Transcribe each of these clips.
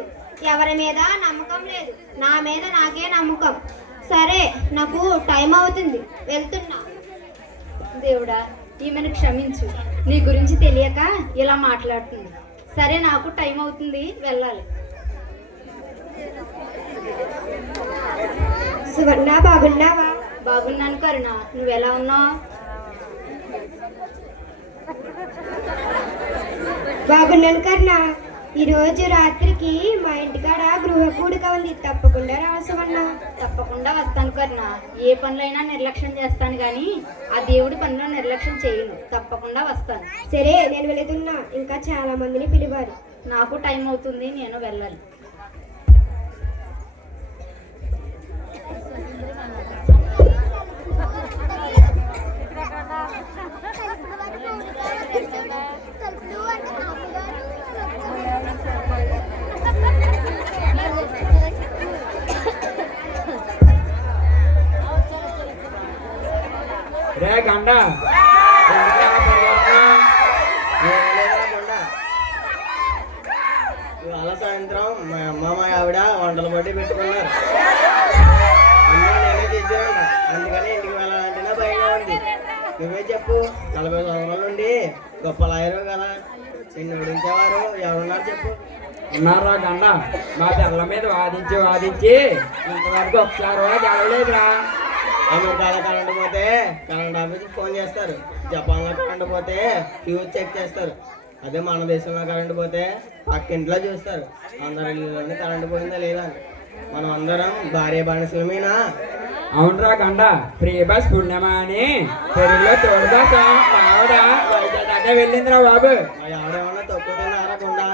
లేదు, ఎవరి మీద నమ్మకం లేదు, నా మీద నాకే నమ్మకం. సరే, నాకు టైం అవుతుంది, వెళ్తున్నా. దేవుడా, ఈమెను క్షమించు. నీ గురించి తెలియక ఇలా మాట్లాడుతుంది. సరే, నాకు టైం అవుతుంది, వెళ్ళాలి. సువర్ణ, బాగున్నావా? బాగున్నాను కరుణ, నువ్వెలా ఉన్నావు? బాగున్నాను కర్ణ. ఈరోజు రాత్రికి మా ఇంటికాడ గృహ కూడిక ఉంది, తప్పకుండా రావసమన్నా. తప్పకుండా వస్తాను కరుణ. ఏ పనులైనా నిర్లక్ష్యం చేస్తాను కానీ ఆ దేవుడి పనిలో నిర్లక్ష్యం చేయను. తప్పకుండా వస్తాను. సరే, నేను వెళుతున్నా, ఇంకా చాలా మందిని పిలివాలి. నాకు టైం అవుతుంది, నేను వెళ్ళాలి. రే గండ, ఇవాళ సాయంత్రం మా అమ్మ మా ఆవిడ వంటలు పట్టి పెట్టుకున్నారు. నేనే చేసానంట, అందుకని ఇంటికి వెళ్ళాలంటేనే భయంగా ఉంది. నువ్వే చెప్పు, 40 సంవత్సరాల నుండి గొప్ప లాయరు కదా, నిన్ను ఓడించేవారు ఎవరున్నారు చెప్పు. ఉన్నారా గండ, మా పిల్లల మీద వాదించి వాదించి ఇంతవరకు ఒకసారి గెలవలేదురా. అమెరికాలో కరెంట్ పోతే కరెంట్ ఆఫీస్కి ఫోన్ చేస్తారు, జపాన్లో కరెంట్ పోతే ఫ్యూజ్ చెక్ చేస్తారు. అదే మన దేశంలో కరెంట్ పోతే పక్కింట్లో చూస్తారు అందరి ఇళ్ళలోనే కరెంట్ పోయిందా లేదా అని. మనం అందరం భార్య బానిసల మీద. అవునరా గండ, ఫ్రీ బస్ పుణ్యమా అని పెరుగులో తోడుగా ఆవిడ వైద్య దాకా వెళ్ళిందిరా బాబు. మా ఆవిడేమన్నా తక్కువ తిన్నారకుండా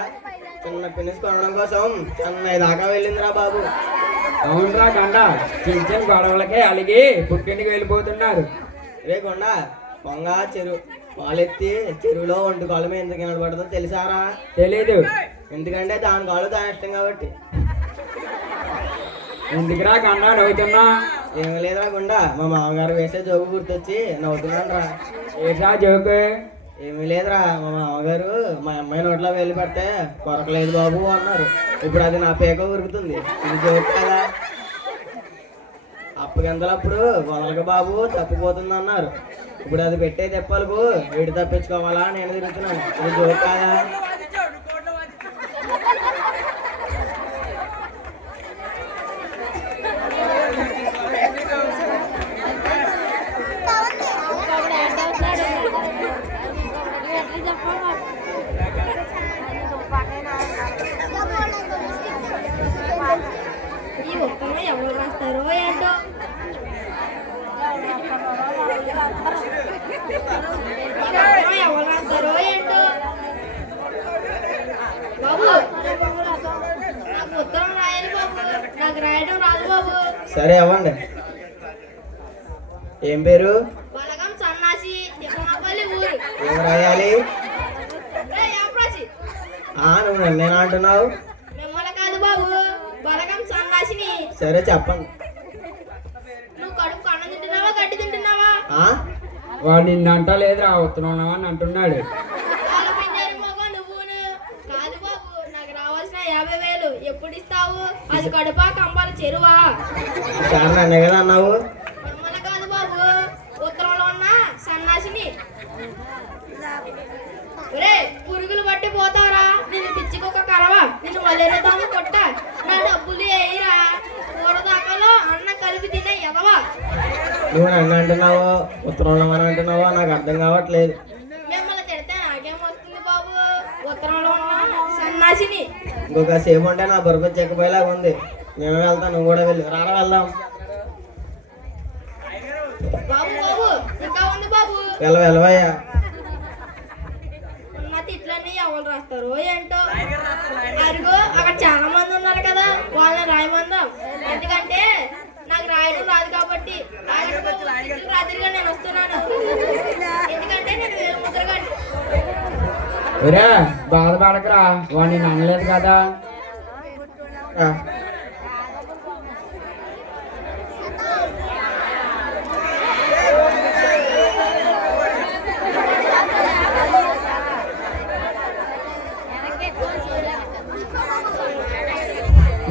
చిన్న పిన్నిస్ కొనడం కోసం చెన్నై దాకా వెళ్ళిందిరా బాబు. అవునరా గండ, చిన్న చిన్న గొడవలకే అలిగి పుట్టింటికి వెళ్ళిపోతున్నారు. రే కొండ, పొంగ చెరువు పాలెత్తి చెరువులో ఒంటి కాళ్ళ మీద ఎందుకు నిలబడదో తెలుసారా? తెలీదు. ఎందుకంటే దాని కాళ్ళు దాని ఇష్టం కాబట్టి. ఎందుకురా గండ నవ్వుతున్నా? ఏమి లేదురా గుండా, మా మామగారు వేసే జోకు గుర్తొచ్చి నవ్వుతున్నాను రా. ఏసా జోకు? ఏమీ లేదురా, మా మామగారు మా అమ్మాయి నోట్లో వెళ్ళి పెడితే కొరకలేదు బాబు అన్నారు. ఇప్పుడు అది నా పేక ఉరుకుతుంది. ఇది జోక్ కదా. అప్పగింతలప్పుడు వదలక బాబు తప్పిపోతుంది అన్నారు. ఇప్పుడు అది పెట్టే తెప్పలకు వీడి తప్పించుకోవాలా నేను తిరుగుతున్నాను. ఇది జోక్ కాదా? ఈ ఉత్తరం ఎవరు రాస్తారో ఏంటో. ఎవరు రాస్తారో ఏంటో. బాబు, నాకు ఉత్తరం రాయాలి బాబు, నాకు రాయడం రాదు బాబు. సరే అవ్వండి. ఏం పేరు? బలగం సన్నాసి, తిమ్మపల్లి ఊరు. ఏం రాయాలి? నువ్వు నన్నేనా అంటున్నావు? మిమ్మల్ని కాదు బాబు, బలగం సన్నాసిని. సరే చెప్పండి. నువ్వు కడుపు అన్నం తింటున్నావా, గడ్డి తింటున్నావా? వాడు నిన్నంట లేదురా, ఉత్తరం అని అంటున్నాడు. నువ్వును కాదు బాబు, నాకు రావాల్సిన 50,000 ఎప్పుడు ఇస్తావు? అది కడుపా కంబాల చెరువా? నన్నే కదా అన్నావు. మిమ్మల్ని కాదు బాబు, ఉత్తరంలో ఉన్న సన్నాసిని. ఒరే, పురుగులు పట్టి పోతారా, నిన్ను పిచ్చికొక కరవా, నిన్ను మలేరియా దోమ కొట్ట, నా డబ్బులు వేయరా, కూరదాకాలో అన్న కలిపి తినే ఎదవా. నువ్వు నన్ను అంటున్నావో ఉత్తరంలో అని అంటున్నావో నాకు అర్థం కావట్లేదు. మిమ్మల్ని తిడితే నాకేమొస్తుంది బాబు, ఉత్తరంలో ఉన్న సన్నాసిని. ఇంకొక సేపు ఉంటే నా బరుపు చెక్కిపోయేలాగా ఉంది. నేను వెళ్తాను, నువ్వు కూడా వెళ్ళు. రారా వెళ్దాం. బాబు బాబు, ఇంకా ఉంది బాబు. వెళ్ళవయ్యా. ఉన్న తిట్లన్నీ ఎవరు రాస్తారో ఏంటో. అరుగు, అక్కడ చాలా మంది ఉన్నారు కదా, వాళ్ళని రాయమందాం. ఎందుకంటే నాకు రాయడం రాదు కాబట్టి. రాత్రిగా నేను వస్తున్నాను, ఎందుకంటే నేను వేలు ముద్రగాని. ఒరే, బాధపడకరా, వాడిని నమ్మలేదు కదా.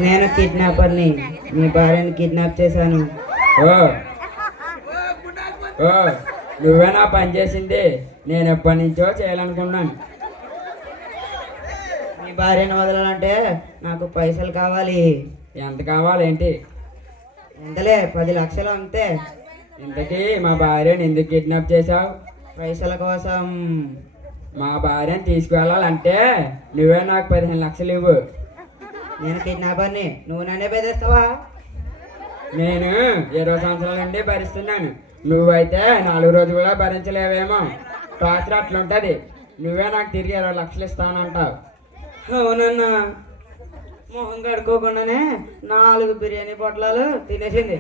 నేను కిడ్నాపర్ని. మీ భార్యని కిడ్నాప్ చేశాను. ఓ ఓ నువ్వే నా పని చేసింది. నేను ఎప్పటి నుంచో చేయాలనుకున్నాను. మీ భార్యను వదలాలంటే నాకు పైసలు కావాలి. ఎంత కావాలేంటి? ఎంతలే 10 లక్షలు అంతే. ఇంతకీ మా భార్యని ఎందుకు కిడ్నాప్ చేశావు? పైసల కోసం. మా భార్యని తీసుకువెళ్ళాలంటే నువ్వే నాకు 15 లక్షలు ఇవ్వు. నేను కిడ్నాపర్ని, నువ్వు నన్నే బెదిరిస్తావా? నేను 20 సంవత్సరాల నుండి భరిస్తున్నాను. నువ్వైతే 4 రోజులు కూడా భరించలేవేమో. టార్చర్ అట్లుంటది. నువ్వే నాకు తిరిగి 20 లక్షలు ఇస్తానంటావు. అవునన్నా, మొహం కడుక్కోకుండానే 4 బిర్యానీ పొట్లాలు తినేసింది.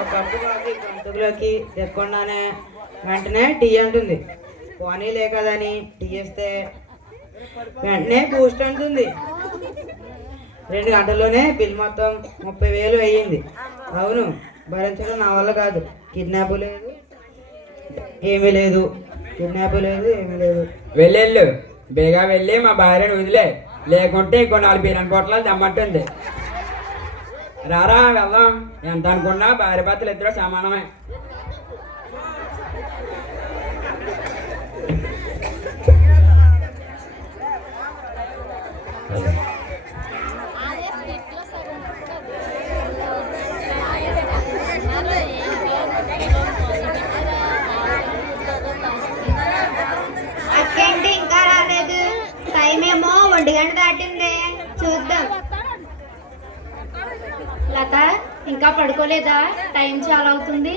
ఒక కప్పు కాఫీ గంటలోకి తెక్కకుండానే వెంటనే టీ అంటుంది. పోనీలే కదని టీ ఇస్తే వెంటనే బూస్ట్ అంటుంది. 2 గంటల్లోనే బిల్ మొత్తం 30,000 అయ్యింది. అవును, భరించడం నా వల్ల కాదు. కిడ్నాప్ లేదు, ఏమీ లేదు. కిడ్నాప్ లేదు, ఏమీ లేదు. వెళ్ళెళ్ళు, బేగా వెళ్ళి మా భార్యను వదిలే. లేకుంటే ఇంకో 4 బిర్యానీ పొట్లాలు తెమ్మంటుంది. రారా వెళ్దాం. ఎంత అనుకున్నా భార్య భర్తలు ఇద్దరు సమానమే. అక్కేంటి ఇంకా రాలేదు? టైం ఏమో 1 గంట దాటింది. చూద్దాం. లత ఇంకా పడుకోలేదా? టైం చాలా అవుతుంది.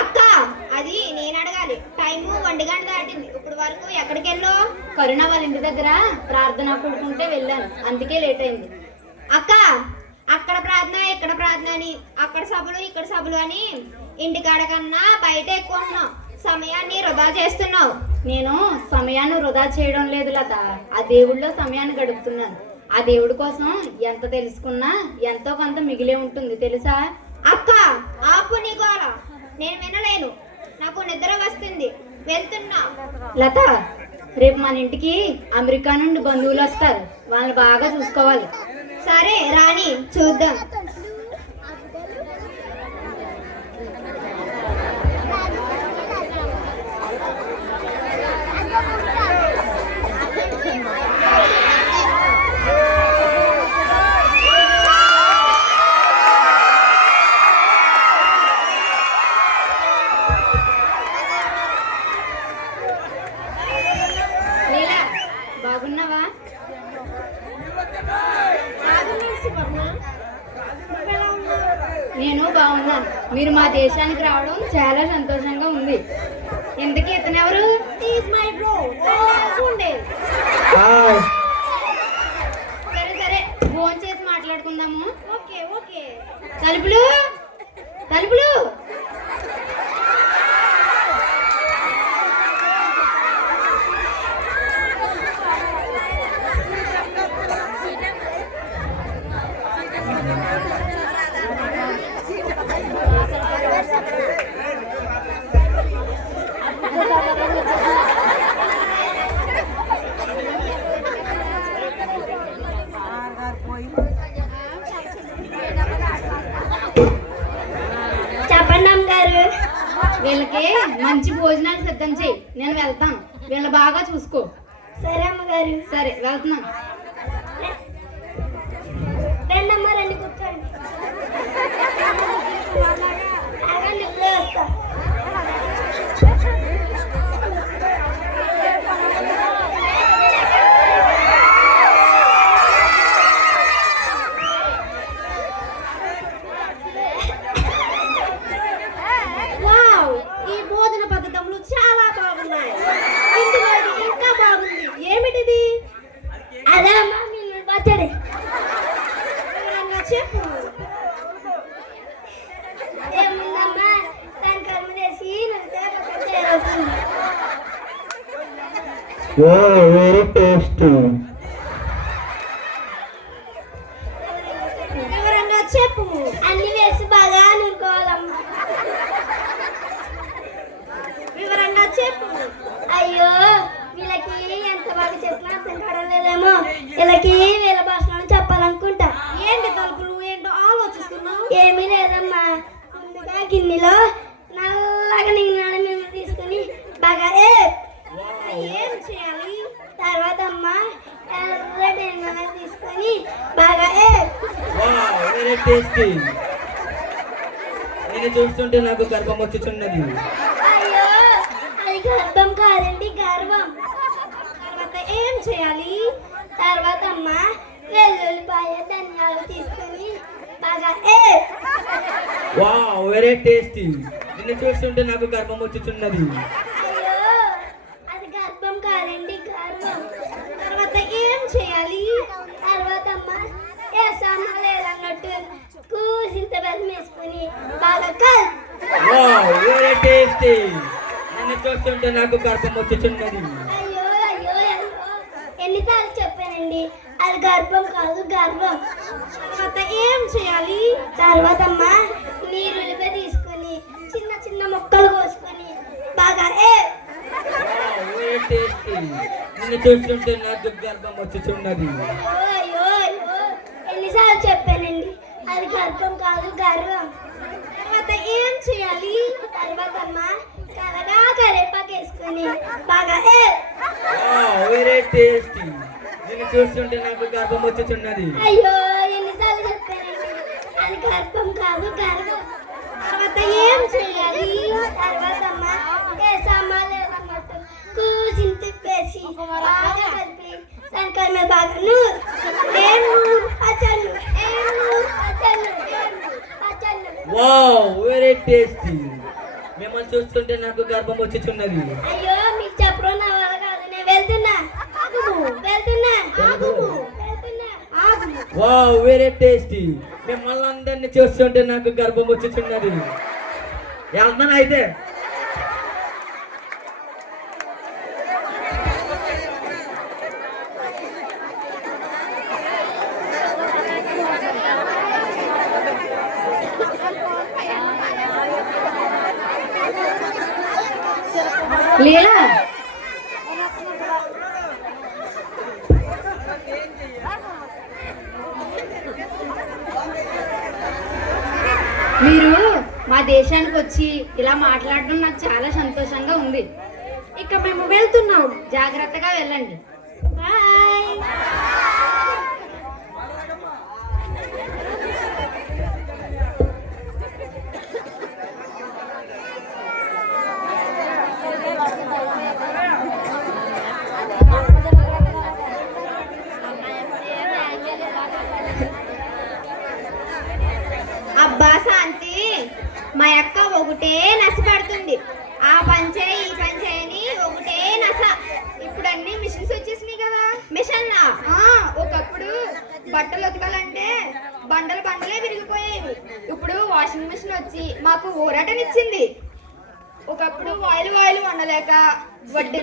అక్క, అది నేను అడగాలి. టైము 1 గంట దాటింది. ఇప్పుడు వరకు ఎక్కడికి వెళ్ళావు? కరుణ వాళ్ళ ఇంటి దగ్గర ప్రార్థన కూడుకుంటే వెళ్ళాను, అందుకే లేట్ అయింది. అక్క, అక్కడ ప్రార్థన ఇక్కడ ప్రార్థన అని, అక్కడ సభలు ఇక్కడ సభలు అని ఇంటికాడ కన్నా బయట ఎక్కువ ఉన్నావు. సమయాన్ని వృధా చేస్తున్నావు. నేను సమయాన్ని వృధా చేయడం లేదు లత. ఆ దేవుళ్ళో సమయాన్ని గడుపుతున్నాను. ఆ దేవుడి కోసం ఎంత తెలుసుకున్నా ఎంతో కొంత మిగిలే ఉంటుంది తెలుసా? అక్క, ఆపు నీ గోల. నేను వినలేను. నాకు నిద్ర వస్తుంది. వెళ్తున్నా. లత, రేపు మన ఇంటికి అమెరికా నుండి బంధువులు వస్తారు. వాళ్ళని బాగా చూసుకోవాలి. సరే రాణి, చూద్దాం. లీలా, బాగున్నావా? నేను బాగున్నాను. మీరు మా దేశానికి రావడం చాలా సంతోషంగా ఉంది. ఎందుకు ఇతనెవరు? సరే సరే, ఫోన్ చేసి మాట్లాడుకుందాము. Okay okay. తలుపులు తలుపులు. చెప్పండి అమ్మగారు. వీళ్ళకి మంచి భోజనాలు సిద్ధం చేయి. నేను వెళ్తాను. వీళ్ళని బాగా చూసుకో. సరే అమ్మగారు. సరే, వెళ్తున్నాను. రండి అమ్మ, రండి కూర్చోండి. ఆగండి, ఇప్పుడే వస్తా. వావ్, ఈ భోజన పద్ధతులు చాలా బాగున్నాయి. ఇందులో ఇది ఇంకా బాగుంది. ఏమిటిది? అదే అమ్మా, మీరు పచ్చడి. వివరంగా చెప్పు. ఏముందమ్మా, దాని కర్మ చేసి వెరీ టేస్టీ. వివరంగా చెప్పు. అన్ని వేసి బాగా నూరుకోవాలమ్మా. వివరంగా చెప్పు. అయ్యో, వీళ్ళకి ఎంత బాగా చెప్పినా అర్థం కావడం లేదేమో. వీళ్ళకి వీళ్ళ భాషలో చెప్పాలనుకుంటా. ఏంటి తలుపులు టేస్టీ. నేను చూస్తుంటే నాకు గర్వం వచ్చుచున్నది. అయ్యో అది గర్భం కాదండి, గర్వం. తర్వాత ఏం చేయాలి? తర్వాత అమ్మ వెల్లుల్లిపాయ ధనియాలు తీసుకొని బాగా వావ్, వెరీ టేస్టీ. నిన్ను చూస్తుంటే నాకు గర్వం వచ్చుచున్నది. అయ్యో అది గర్భం కాదండి, గర్వం. తర్వాత ఏం చేయాలి? తర్వాత అమ్మ ఏ సామాన్లు లేదన్నట్టు కూసింత బెల్లం వేసుకొని బాగా వావ్, వెరీ టేస్టీ. నిన్ను చూస్తుంటే నాకు గర్వం వచ్చుచున్నది. అయ్యో అయ్యో అయ్యో ఎన్నిసార్లు చెప్పానండి, అది గర్భం కాదు, గర్వం. తర్వాత ఏం చేయాలి? తర్వాత అమ్మ నీరుల్లిపాయ తీసుకొని చిన్న చిన్న ముక్కలు కోసుకొని బాగా వావ్, వెరీ టేస్టీ. నిన్ను చూస్తుంటే నాకు గర్వం వచ్చుచున్నది. అయ్యో అయ్యో ఎన్నిసార్లు చెప్పానండి, అది గర్భం కాదు, గర్వం. తర్వాత ఏం చేయాలి? తర్వాత అమ్మ కలగా కరేపాకు వేసుకొని బాగా వావ్, వెరీ టేస్టీ. నిన్ను చూస్తుంటే నాకు గర్వం వచ్చుచున్నది. అయ్యో ఎన్నిసార్లు చెప్పానండి, అది గర్భం కాదు, గర్వం. తర్వాత ఏం చేయాలి? తర్వాత అమ్మ ఏ సామాన్లు లేదన్నట్టు కూసిన తిప్పేసి బాగా కలిపి దానికాయ మీద బాగా నూరు పచ్చళ్ళు వావ్, వెరీ టేస్టీ. మిమ్మల్ని చూస్తుంటే నాకు గర్వం వచ్చుచున్నది. అయ్యో మీకు చెప్పడం నా వల్ల కాదు, నేను వెళ్తున్నా. వెళ్తున్నా. Wow, very tasty. మిమ్మల్ని అందరినీ చూస్తుంటే నాకు గర్వం వచ్చుచున్నది. వెళ్తాను అయితే. లీలా, మీరు మా దేశానికి వచ్చి ఇలా మాట్లాడడం నాకు చాలా సంతోషంగా ఉంది. ఇక మేము వెళ్తున్నాం, జాగ్రత్తగా వెళ్ళండి. బాయ్. అబ్బా శాంతి, మా అక్క ఒకటే నస పెడుతుంది. ఆ పంచే ఈ పంచే అని ఒకటే నస. ఇప్పుడు అన్ని మిషన్స్ వచ్చేసినాయి కదా. మిషన్ ఒకప్పుడు బట్టలు ఉతకాలంటే బండలు బండలే విరిగిపోయేవి. ఇప్పుడు వాషింగ్ మిషన్ వచ్చి మాకు ఊరటనిచ్చింది. ఒకప్పుడు వాయిలు వాయిలు వండలేక వడ్డీ